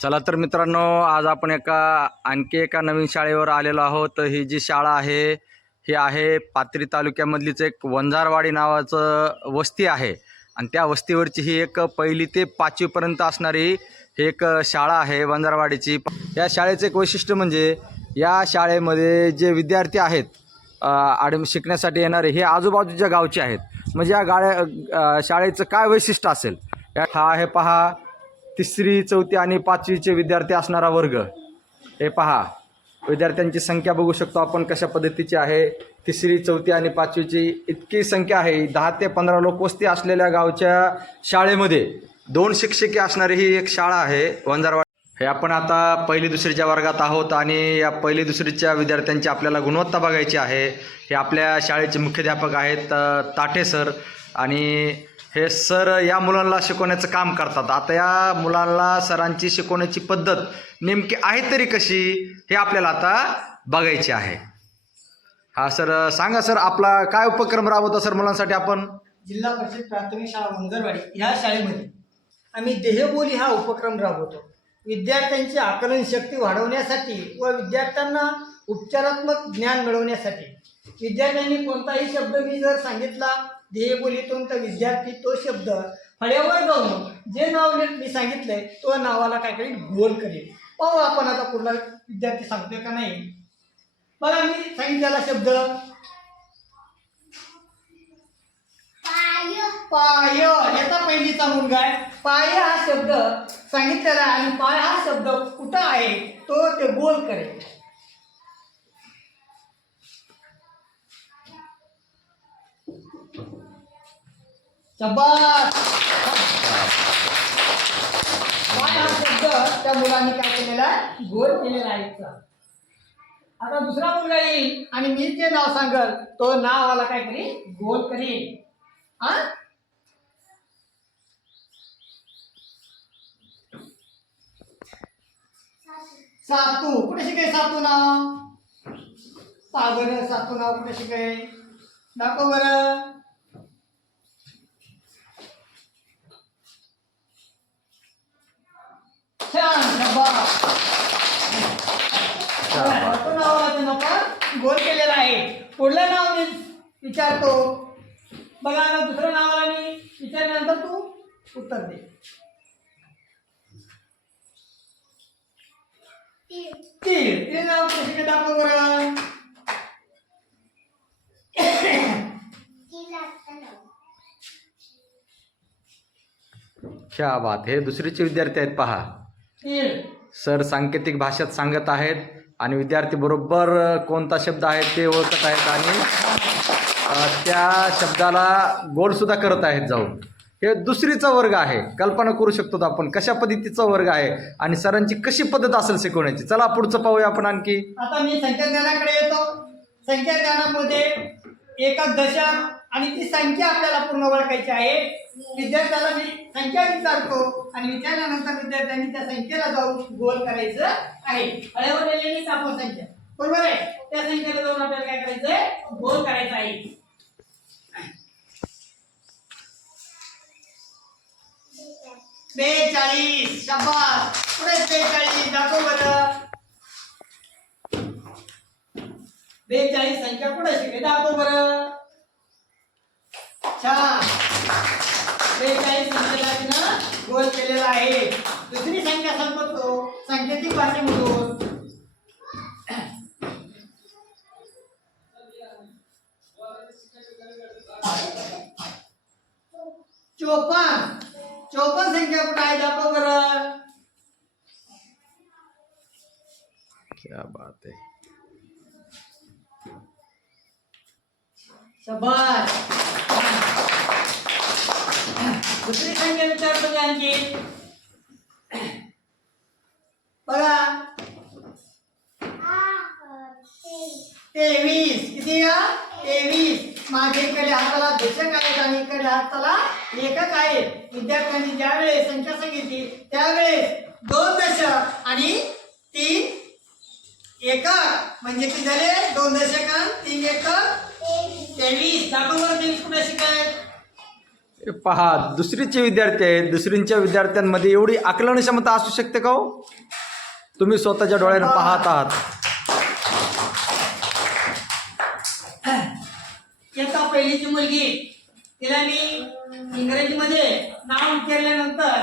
चला तर मित्रांनो, आज आपण आणखी एका नवीन शाळेवर आलेलो आहोत. ही जी शाळा आहे ही आहे पाथरी तालुक्यामधलीच एक वंजारवाडी नावाचं वस्ती आहे आणि त्या वस्तीवरची ही एक 1ली ते 5वी पर्यंत असणारी ही एक शाळा आहे वंजारवाडीची. या शाळेचं एक वैशिष्ट्य म्हणजे या शाळेमध्ये जे विद्यार्थी आहेत शिकण्यासाठी येणारे हे आजूबाजूच्या गावचे आहेत. म्हणजे या शाळेचं काय वैशिष्ट्य असेल, हा आहे पहा, 3री 4थी आणि 5वीचे विद्यार्थी असणारा वर्ग. हे पहा, विद्यार्थ्यांची संख्या बघू शकतो आपण कशा पद्धतीची आहे. 3री 4थी आणि 5वीची इतकी संख्या आहे. 10 ते 15 लोक वस्ती असलेल्या गावच्या शाळेमध्ये 2 शिक्षकी असणारी ही एक शाळा आहे वंजारवाडी. हे आपण आता 1ली 2रीच्या वर्गात आहोत आणि या 1ली 2रीच्या विद्यार्थ्यांची आपल्याला गुणवत्ता बघायची आहे. हे आपल्या शाळेचे मुख्याध्यापक आहेत ताठे सर, आणि हे सर या मुलांना शिकवण्याचं काम करतात. आता या मुलांना सरांची शिकवण्याची पद्धत नेमकी आहे तरी कशी हे आपल्याला आता बघायचे आहे. हा सर, सांगा सर, आपला काय उपक्रम राबवता सर मुलांसाठी आपण? जिल्हा परिषद प्राथमिक शाळा वंजारवाडी ह्या शाळेमध्ये आम्ही देहबोली हा उपक्रम राबवतो. विद्यार्थ्यांची आकलन शक्ती वाढवण्यासाठी व विद्यार्थ्यांना उपचारात्मक ज्ञान मिळवण्यासाठी. विद्यार्थ्यांनी कोणताही शब्द मी जर सांगितला देहबोलीतून तर विद्यार्थी तो शब्द फळ्यावर जाऊन जे नाव मी सांगितलंय तो नावाला काय करेल, गोल करेल. पाहू आपण आता कुठला विद्यार्थी सांगतोय का नाही. बघा, मी सांगितलेला शब्द पाय, याचा पहिलीचा मुलगा आहे. पाय हा शब्द सांगितलेला आणि पाय हा शब्द कुठं आहे तो ते गोल करेल. शाबास. पाय हा शब्द त्या मुलांनी काय केलेला आहे, गोल केलेला आहे. आता दुसरा मुलगा येईल आणि मी जे नाव सांगल तो नावाला काय करेल, गोल करेल. हा, सातू कुठे शिकाय, सातू नाव बरं, सातू नाव कुठे शिकाय, दाखव बरं. छान, सातू नावाला त्यानं पण गोल केलेला आहे. पुढलं नाव मी विचारतो, बघा. दुसरं नावाला मी विचारल्यानंतर तू उत्तर दे. तीळ, तीळ नाव कशी दाखव बरं. क्या बात. हे 2रीचे विद्यार्थी आहेत पहा. तीळ सर सांकेतिक भाषेत सांगत आहेत आणि विद्यार्थी बरोबर कोणता शब्द आहे ते ओळखत आहेत आणि त्या शब्दाला गोल सुद्धा करत आहेत जाऊन. हे 2रीचा वर्ग आहे. कल्पना करू शकतो आपण कशा पद्धतीचा वर्ग आहे आणि सरांची कशी पद्धत असेल शिकवण्याची. चला पुढचं पाहूया आपण आणखी. आता मी संख्याज्ञानाकडे येतो. संख्याज्ञानामध्ये एकक, दशक आणि ती संख्या आपल्याला पूर्ण ओळखायची आहे. विद्यार्थ्याला मी संख्या विचारतो आणि विचारल्यानंतर विद्यार्थ्यांनी त्या संख्येला जाऊन गोल करायचं आहे. फळ्यावर लिहिलेलीच आपण संख्या, बरोबर आहे, त्या संख्येला जाऊन आपल्याला काय करायचंय, गोल करायचं आहे. 42, शाबास. पुढे 42 दाखव बरं. 42 संख्या कुठे शिकले, दाखव बरं. छान. 42 संख्येला तिनं गोल केलेला आहे. दुसरी संख्या सांगतो सांकेतिक भाषेमधून. 54 संख्या कुठे आहे, दाखव बरं. क्या बात है. शाबास. दुसरी संख्या विचारतो आणखी, बघा. 23 किती या, 23. माझ्याकडे हाताला दशक आहेत आणि इकडे हाताला एकक आहे. विद्यार्थ्यांनी ज्यावेळेस संख्या सांगितली त्यावेळेस 2 दशक आणि 3 एकक म्हणजे किती झाले, 2 दशक आणि 3 एकक 23. दाखव बरं 23 कुठे शिकाय. हे पहा, दुसरीचे विद्यार्थी आहेत, दुसरींच्या विद्यार्थ्यांमध्ये एवढी आकलन क्षमता असू शकते का हो? तुम्ही स्वतःच्या डोळ्यानं पाहत आहात. इयत्ता पहिलीची मुलगी, तिला मी इंग्रजीमध्ये नाव विचारल्यानंतर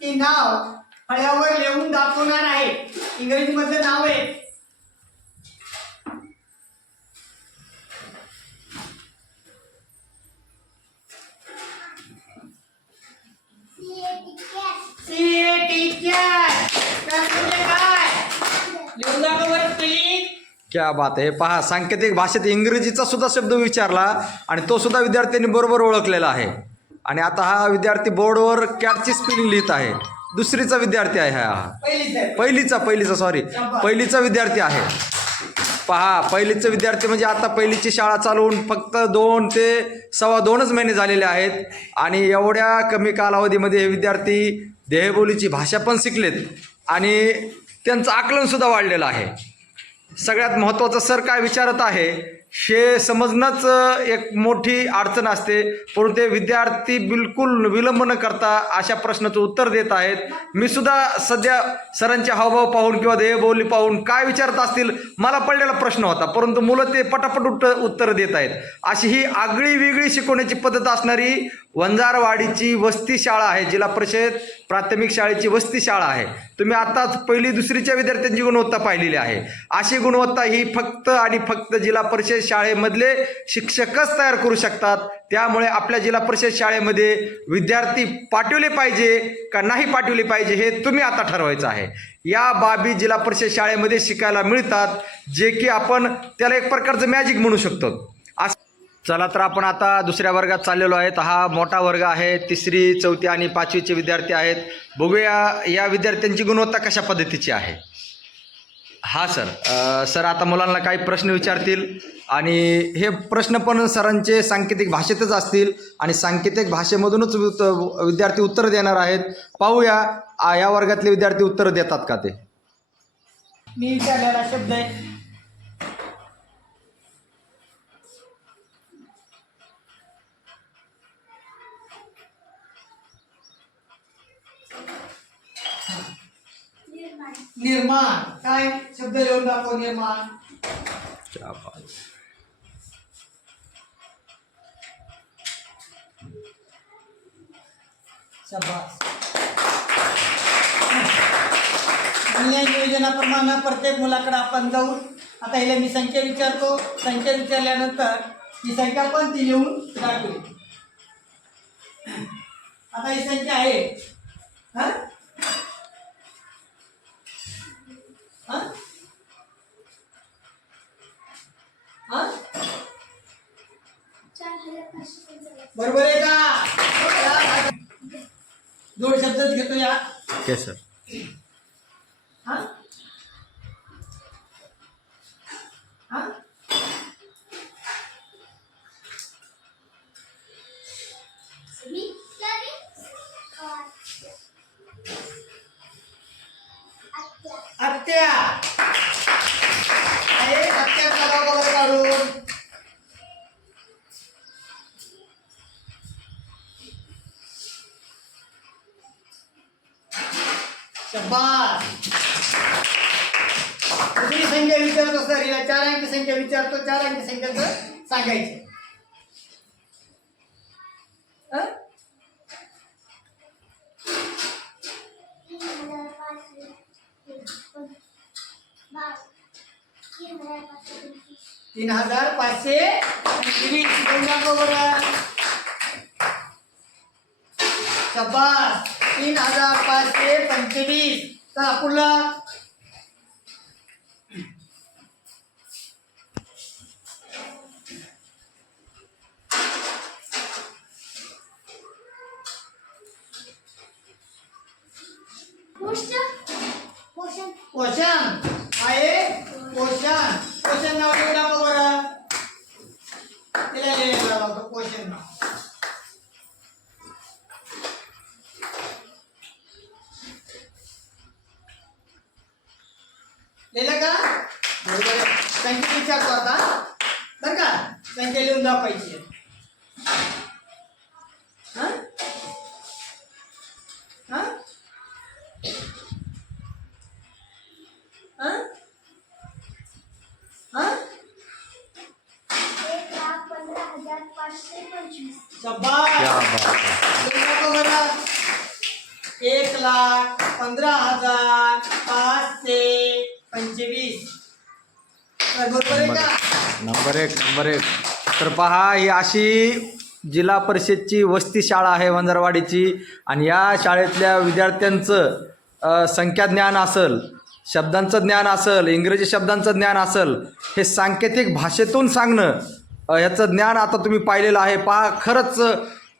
ते नाव फळ्यावर लिहून दाखवणार आहे. इंग्रजीमधलं नाव आहे लिहून दाखव बरं प्लीज. क्या बात आहे. पहा, सांकेतिक भाषेत इंग्रजीचा सुद्धा शब्द विचारला आणि तो सुद्धा विद्यार्थ्यांनी बरोबर ओळखलेला आहे. आणि आता हा विद्यार्थी बोर्डवर कॅटची स्पेलिंग लिहित आहे. दुसरीचा विद्यार्थी आहे हा. पहिलीचा विद्यार्थी आहे. पहा, पहिलीचा विद्यार्थी म्हणजे आता पहिलीची शाळा चालू होऊन फक्त 2 ते 2.25 महिने झालेले आहेत आणि एवढ्या कमी कालावधीमध्ये हे विद्यार्थी देहबोलीची भाषा पण शिकलेत आणि त्यांचं आकलनसुद्धा वाढलेलं आहे. सगळ्यात महत्त्वाचं सर काय विचारत आहे हे समजणंच एक मोठी अडचण असते, परंतु ते विद्यार्थी बिलकुल विलंब न करता अशा प्रश्नाचं उत्तर देत आहेत. मी सुद्धा सध्या सरांचे हावभाव पाहून किंवा देहबोली पाहून काय विचारत असतील मला पडलेला प्रश्न होता, परंतु मुलं ते पटापट उत्तर देत आहेत. अशी ही आगळी वेगळी शिकवण्याची पद्धत असणारी वंजारवाडीची वस्ती शाळा आहे, जिल्हा परिषद प्राथमिक शाळेची वस्ती शाळा आहे. तुम्ही आताच पहिली दुसरीच्या विद्यार्थ्यांची गुणवत्ता पाहिलेली आहे. अशी गुणवत्ता ही फक्त आणि फक्त जिल्हा परिषद शाळेमधले शिक्षकच तयार करू शकतात. त्यामुळे आपल्या जिल्हा परिषद शाळेमध्ये विद्यार्थी पाठवले पाहिजे का नाही पाठवले पाहिजे हे तुम्ही आता ठरवायचं आहे. या बाबी जिल्हा परिषद शाळेमध्ये शिकायला मिळतात, जे की आपण त्याला एक प्रकारचं मॅजिक म्हणू शकतो. चला तर आपण आता दुसऱ्या वर्गात चाललेलो आहेत. हा मोठा वर्ग आहे. 3री 4थी आणि 5वीचे विद्यार्थी आहेत. बघूया या विद्यार्थ्यांची गुणवत्ता कशा पद्धतीची आहे. हा सर आता मुलांना काही प्रश्न विचारतील आणि हे प्रश्न पण सरांचे सांकेतिक भाषेतच असतील आणि सांकेतिक भाषेमधूनच विद्यार्थी उत्तर देणार आहेत. पाहूया या वर्गातले विद्यार्थी उत्तर देतात का ते. मी विचारलेला शब्द आहे निर्माण. काय शब्द लिहून दाखव. निर्माण. शाबास. या नियोजनाप्रमाणे प्रत्येक मुलाकडे आपण जाऊन आता हिला मी संख्या विचारतो. संख्या विचारल्यानंतर ही संख्या पण ती लिहून दाखवली. आता ही संख्या आहे हा बरोबर आहे का. 2 शब्दच घेतो या. Okay sir. हा हा आत्या आहे. आत्या करावं बघा काढून. शाबास. दुसरी संख्या विचारतो सर. हिला 4 अंकी संख्या विचारतो. 4 अंकी संख्याचं सांगायचं. तीन 3,525. शाबास. 3,525. चला पुढला. पोषण आहे. पोषण नाव लिहून दाखव बरं. तिला लिहायला लावतो पोषण नाव. लिहिलं का. संख्या विचारतो आता बरं का. संख्या लिहून दाखवायची. हा 15,525. तर बरोबर आहे का? नंबर एक. तर पहा, ही अशी जिल्हा परिषदची वस्ती शाळा आहे वंजारवाडीची, आणि या शाळेतल्या विद्यार्थ्यांचं संख्याज्ञान असेल, शब्दांचं ज्ञान असेल, इंग्रजी शब्दांचं ज्ञान असेल, हे सांकेतिक भाषेतून सांगणं ह्याचं ज्ञान आता तुम्ही पाहिलेलं आहे. पहा, खरंच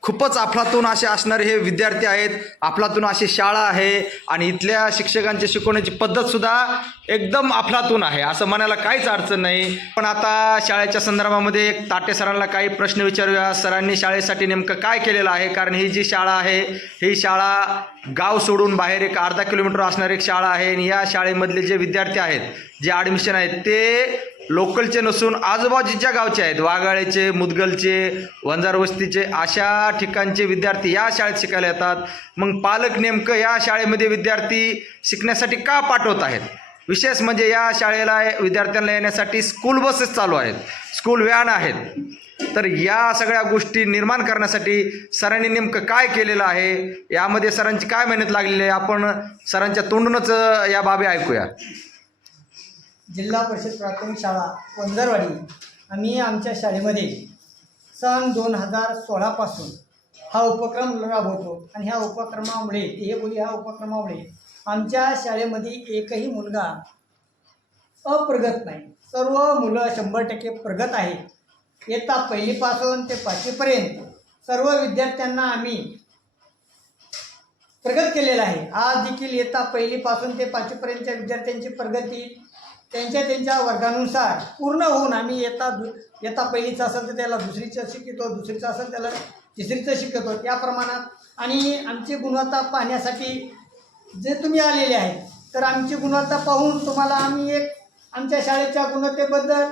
खूपच अफलातून असे असणारे हे विद्यार्थी आहेत, अफलातून अशी शाळा आहे, आणि इथल्या शिक्षकांची शिकवण्याची पद्धतसुद्धा एकदम अफलातून आहे, असं म्हणायला काहीच अडचण नाही. पण आता शाळेच्या संदर्भामध्ये एक ताटे सरांना काही प्रश्न विचारूया. सरांनी शाळेसाठी नेमकं काय केलेलं आहे, कारण ही जी शाळा आहे ही शाळा गाव सोडून बाहेर एक अर्धा किलोमीटर असणारी एक शाळा आहे, आणि या शाळेमधले जे विद्यार्थी आहेत, जे ॲडमिशन आहेत, ते लोकलचे नसून आजूबाजूच्या गावचे आहेत. वाघाळेचे, मुदगलचे, वंजार वस्तीचे, अशा ठिकाणचे विद्यार्थी या शाळेत शिकायला येतात. मग पालक नेमकं या शाळेमध्ये विद्यार्थी शिकण्यासाठी का पाठवत आहेत? विशेष म्हणजे या शाळेला विद्यार्थ्यांना येण्यासाठी स्कूल बसेस चालू आहेत, स्कूल व्हॅन आहेत. तर या सगळ्या गोष्टी निर्माण करण्यासाठी सरांनी नेमकं काय केलेलं आहे, यामध्ये सरांची काय मेहनत लागलेली आहे, आपण सरांच्या तोंडूनच या बाबी ऐकूया. जिल्हा परिषद प्राथमिक शाळा वंजारवाडी, आम्ही आमच्या शाळेमध्ये सन 2016 पासून हा उपक्रम राबवतो, आणि ह्या उपक्रमामुळे देहबोली ह्या उपक्रमामुळे आमच्या शाळेमध्ये एकही मुलगा अप्रगत नाही. सर्व मुलं 100% प्रगत आहे. इयत्ता पहिलीपासून ते 5वीपर्यंत सर्व विद्यार्थ्यांना आम्ही प्रगत केलेलं आहे. आज देखील इयत्ता पहिलीपासून ते 5वीपर्यंतच्या विद्यार्थ्यांची प्रगती त्यांच्या वर्गानुसार पूर्ण होऊन आम्ही इयत्ता पहिलीचं असेल तर त्याला दुसरीचं शिकवतो, दुसरीचं असेल त्याला तिसरीचं शिकवतो, त्या प्रमाणात. आणि आमची गुणवत्ता पाहण्यासाठी जे तुम्ही आलेले आहेत, तर आमची गुणवत्ता पाहून तुम्हाला आम्ही एक आमच्या शाळेच्या गुणवत्तेबद्दल,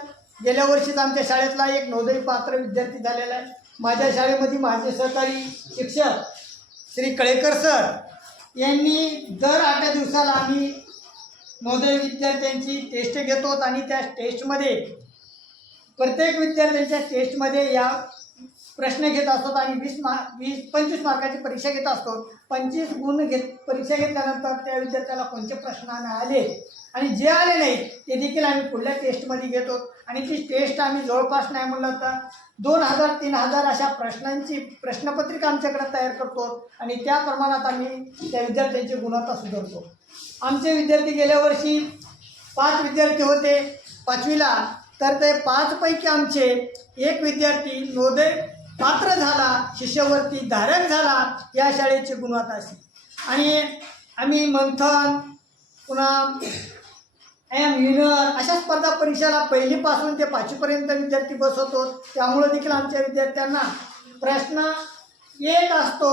गेल्या वर्षीच आमच्या शाळेतला एक नवोदय पात्र विद्यार्थी झालेला आहे. माझ्या शाळेमध्ये माझे सहकारी शिक्षक श्री कळेकर सर यांनी दर 8 दिवसाला आम्ही नवोदय विद्यार्थ्यांची टेस्ट घेतो, आणि त्या टेस्टमध्ये प्रत्येक विद्यार्थ्यांच्या टेस्टमध्ये या प्रश्न घेत असतो, आणि 25 मार्काची परीक्षा घेत असतो. 25 गुण परीक्षा घेतल्यानंतर त्या विद्यार्थ्याला कोणते प्रश्न आले आणि जे आले नाहीत ते देखील आम्ही पुढल्या टेस्टमध्ये घेतो, आणि ती टेस्ट आम्ही जवळपास नाही म्हणलं तर 2000-3000 अशा प्रश्नांची प्रश्नपत्रिका आमच्याकडे तयार करतो, आणि त्या प्रमाणात आम्ही त्या विद्यार्थ्यांची गुणवत्ता सुधारतो. आमचे विद्यार्थी गेल्या वर्षी 5 विद्यार्थी होते 5वीला, तर ते 5 पैकी आमचे एक विद्यार्थी नवोदय पात्र झाला, शिष्यवृत्ती धारक झाला. या शाळेची गुणवत्ता अशी. आणि आम्ही मंथन, पुन्हा विनर अशा स्पर्धा परीक्षेला पहिलीपासून ते 5वीपर्यंत विद्यार्थी बसवतो. त्यामुळे देखील आमच्या विद्यार्थ्यांना प्रश्न 1 असतो,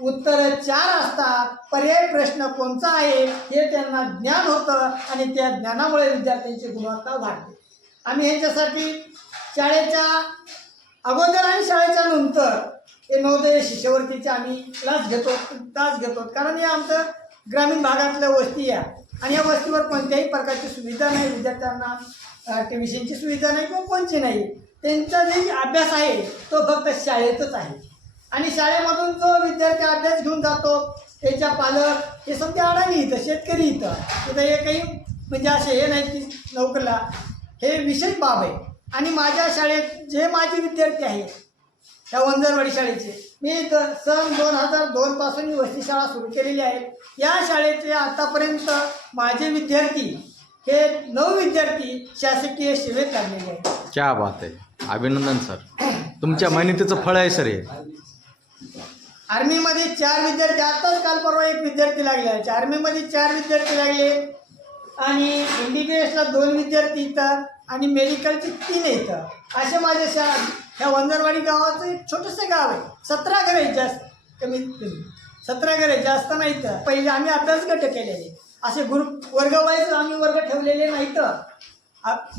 उत्तर 4 असतात, पर्याय प्रश्न कोणता आहे हे त्यांना ज्ञान होतं, आणि त्या ज्ञानामुळे विद्यार्थ्यांची गुणवत्ता वाढते. आम्ही ह्याच्यासाठी शाळेच्या अगोदर आणि शाळेच्या नंतर हे नवोदय शिष्यवृत्तीचे आम्ही तास घेतो, कारण हे आमचं ग्रामीण भागातल्या वस्ती आहे, आणि या वस्तीवर कोणत्याही प्रकारची सुविधा नाही. विद्यार्थ्यांना ट्युशनची सुविधा नाही किंवा कोणची नाही. त्यांचा जे अभ्यास आहे तो फक्त शाळेतच आहे, आणि शाळेमधून जो विद्यार्थी अभ्यास घेऊन जातो त्याच्या पालक हे सध्या अडाणी इथं, शेतकरी इथं हे काही म्हणजे असे हे नाही की नोकरीला, हे विशेष बाब आहे. आणि माझ्या शाळेत जे माझे विद्यार्थी आहेत त्या वंजारवाडी शाळेचे, मी सन 2002 पासून ही वस्ती शाळा सुरू केलेली आहे. या शाळेचे आतापर्यंत माझे विद्यार्थी हे 9 विद्यार्थी शासकीय सेवेत लागलेले आहेत. क्या बात आहे, अभिनंदन सर, तुमच्या मेहनतीचं फळ आहे सर हे. आर्मीमध्ये 4 विद्यार्थी, आताच काल परवा एक विद्यार्थी लागले आहे. आर्मीमध्ये 4 विद्यार्थी लागले, आणि MBBSला 2 विद्यार्थी इथं, आणि मेडिकलचे 3 इथं. असे माझ्या ह्या वंजारवाडी गावाचं एक छोटंसं गाव आहे. 17 घरं आहेत, जास्त कमीत कमी 17 घरं आहेत, जास्त नाहीत. पहिले आम्ही अभ्यास गट केलेले, असे ग्रुप वर्ग वाईज आम्ही वर्ग ठेवलेले नाहीत,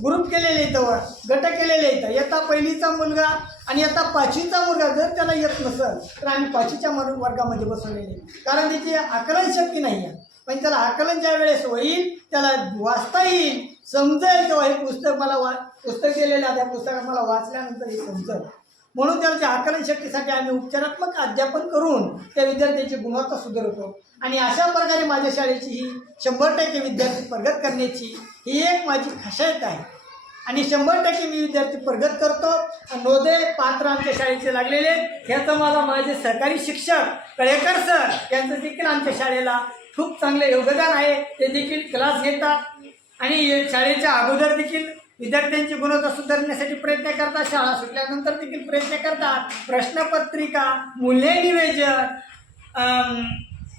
ग्रुप केलेले इथं, गट केलेले इथं. इयत्ता पहिलीचा मुलगा आणि इयत्ता 5वीचा मुलगा जर त्याला येत नसेल तर आम्ही 5वीच्या वर्गामध्ये बसवलेले, कारण त्याची आकलन शक्ती नाही आहे. पण त्याला आकलन ज्या वेळेस होईल, त्याला वाचता येईल, समजेल, तेव्हा हे पुस्तक मला पुस्तक दिलेलं आहे, त्या पुस्तकात मला वाचल्यानंतर हे समजेल. म्हणून त्यांच्या आकलन शक्तीसाठी आम्ही उपचारात्मक अध्यापन करून त्या विद्यार्थ्यांची गुणवत्ता सुधारतो. आणि अशा प्रकारे माझ्या शाळेची ही 100% विद्यार्थी प्रगत करण्याची ही एक माझी खासियत आहे. आणि 100% मी विद्यार्थी प्रगत करतो. नवोदय पात्र आमच्या शाळेचे लागलेले आहेत. ह्याचं मला माझे सहकारी शिक्षक कळेकर सर यांचं देखील आमच्या शाळेला खूप चांगले योगदान आहे. ते देखील क्लास घेतात आणि शाळेच्या अगोदर देखील विद्यार्थ्यांची गुणवत्ता सुधारण्यासाठी प्रयत्न करतात. शाळा सुटल्यानंतर देखील प्रयत्न करतात. प्रश्नपत्रिका, मूल्य निवेदन,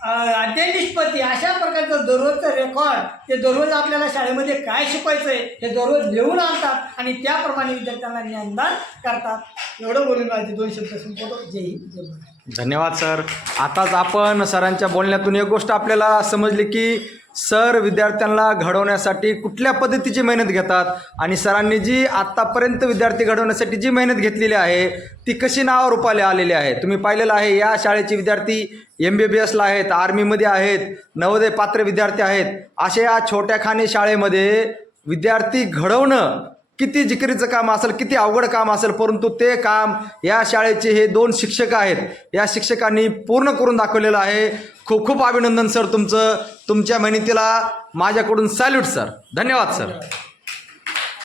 अध्ययन निष्पत्ती अशा प्रकारचं दररोजचं रेकॉर्ड ते दररोज आपल्याला शाळेमध्ये काय शिकवायचं आहे हे दररोज लिहून आणतात आणि त्याप्रमाणे विद्यार्थ्यांना ज्ञानदान करतात. एवढं बोलून माझे 2 शब्द संपवतो. जय हिंद, जय भारत. धन्यवाद सर. आताच आपण सरांच्या बोलण्यातून एक गोष्ट आपल्याला समजली की सर विद्यार्थ्यांना घडवण्यासाठी कुठल्या पद्धतीची मेहनत घेतात आणि सरांनी जी आत्तापर्यंत विद्यार्थी घडवण्यासाठी जी मेहनत घेतलेली आहे ती कशी नावारूपाला आलेली आहे. तुम्ही पाहिलेलं आहे या शाळेचे विद्यार्थी MBBSला आहेत, आर्मीमध्ये आहेत, नवोदय पात्र विद्यार्थी आहेत. अशा या छोट्याखानी शाळेमध्ये विद्यार्थी घडवणं किती जिकिरीचं काम असेल, किती अवघड काम असेल, परंतु ते काम या शाळेचे हे 2 शिक्षक आहेत या शिक्षकांनी पूर्ण करून दाखवलेलं आहे. खूप खूप अभिनंदन सर तुमचं. तुमच्या मेहनतीला माझ्याकडून सॅल्यूट सर. धन्यवाद सर.